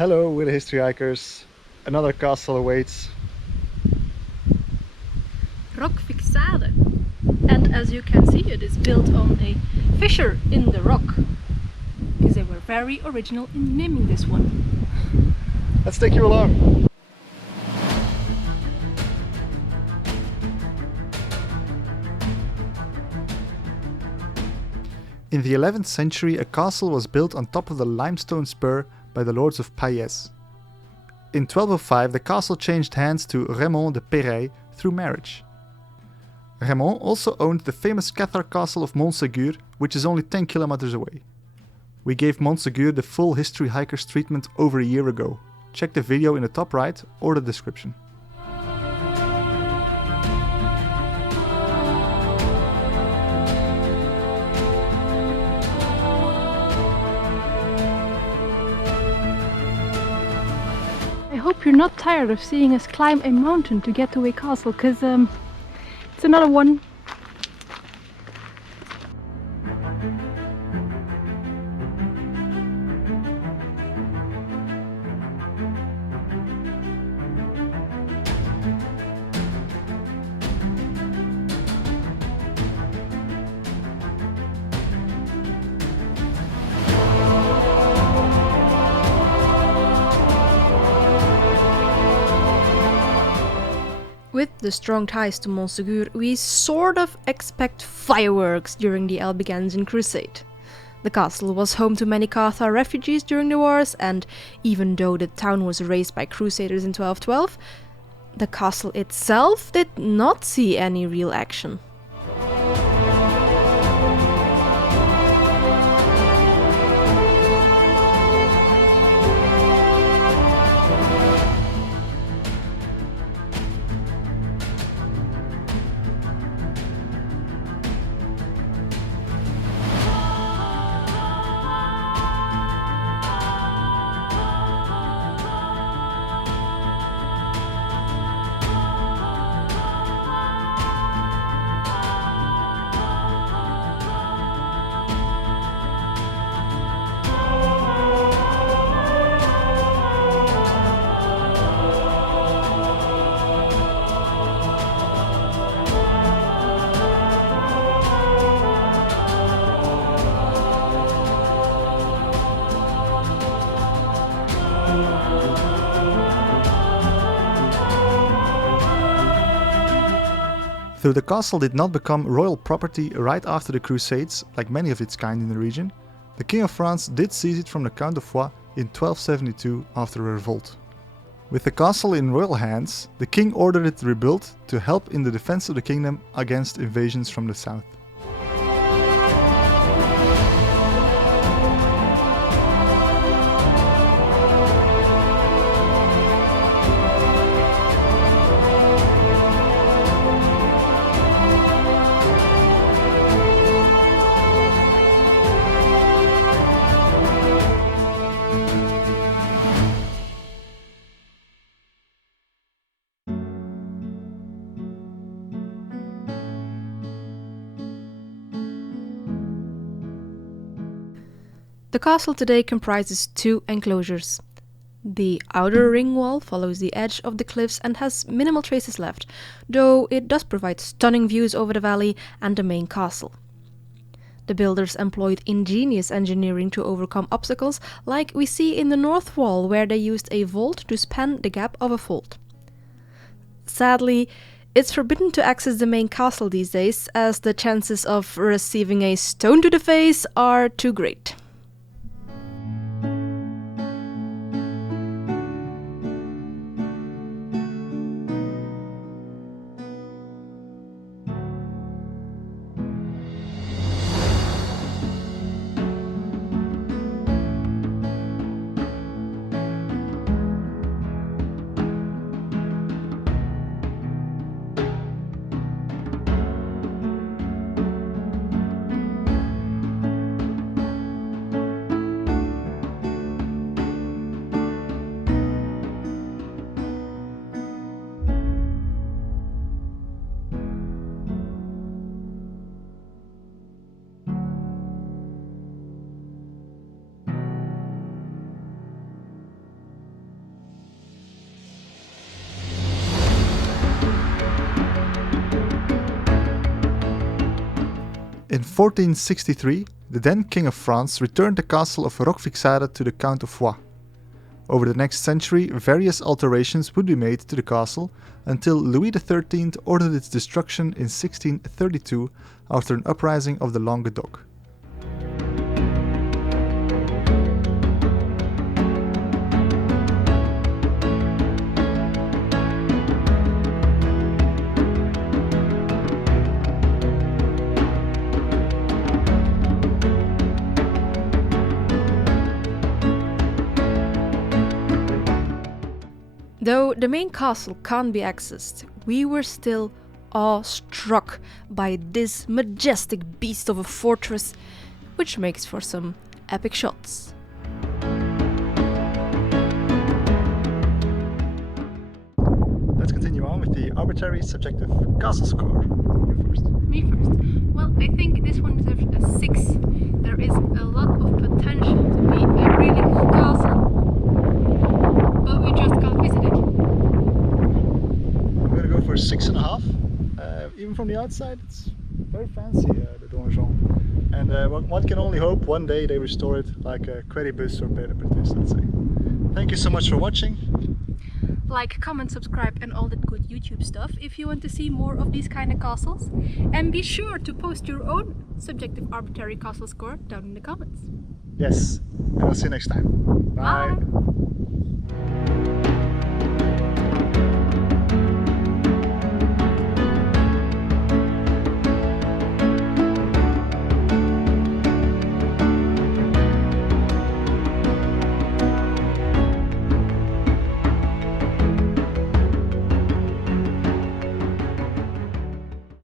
Hello, we're the history hikers. Another castle awaits. Roquefixade. And as you can see, it is built on a fissure in the rock. Because they were very original in naming this one. Let's take you along. In the 11th century, a castle was built on top of the limestone spur by the lords of Payès. In 1205, the castle changed hands to Raymond de Péray through marriage. Raymond also owned the famous Cathar castle of Montségur, which is only 10 kilometers away. We gave Montségur the full history hikers treatment over a year ago. Check the video in the top right or the description. I hope you're not tired of seeing us climb a mountain to get to a castle, because it's another one. With the strong ties to Montségur, we sort of expect fireworks during the Albigensian Crusade. The castle was home to many Cathar refugees during the wars, and even though the town was razed by crusaders in 1212, the castle itself did not see any real action. Though the castle did not become royal property right after the Crusades, like many of its kind in the region, the King of France did seize it from the Count of Foix in 1272 after a revolt. With the castle in royal hands, the king ordered it rebuilt to help in the defense of the kingdom against invasions from the south. The castle today comprises two enclosures. The outer ring wall follows the edge of the cliffs and has minimal traces left, though it does provide stunning views over the valley and the main castle. The builders employed ingenious engineering to overcome obstacles, like we see in the north wall, where they used a vault to span the gap of a fault. Sadly, it's forbidden to access the main castle these days, as the chances of receiving a stone to the face are too great. In 1463, the then King of France returned the castle of Roquefixade to the Count of Foix. Over the next century, various alterations would be made to the castle until Louis XIII ordered its destruction in 1632 after an uprising of the Languedoc. Though the main castle can't be accessed, we were still awestruck by this majestic beast of a fortress, which makes for some epic shots. Let's continue on with the arbitrary subjective castle score. You first. Me first. Well, I think this one deserves a 6. There is a lot of potential to be a really cool castle, but we just can't visit it. I'm gonna go for 6.5. Even from the outside, it's very fancy, the donjon. And one can only hope one day they restore it like a Queribus or Peripetus, let's say. Thank you so much for watching. Like, comment, subscribe and all that good YouTube stuff if you want to see more of these kind of castles. And be sure to post your own subjective arbitrary castle score down in the comments. Yes, and I'll see you next time. Bye. Bye.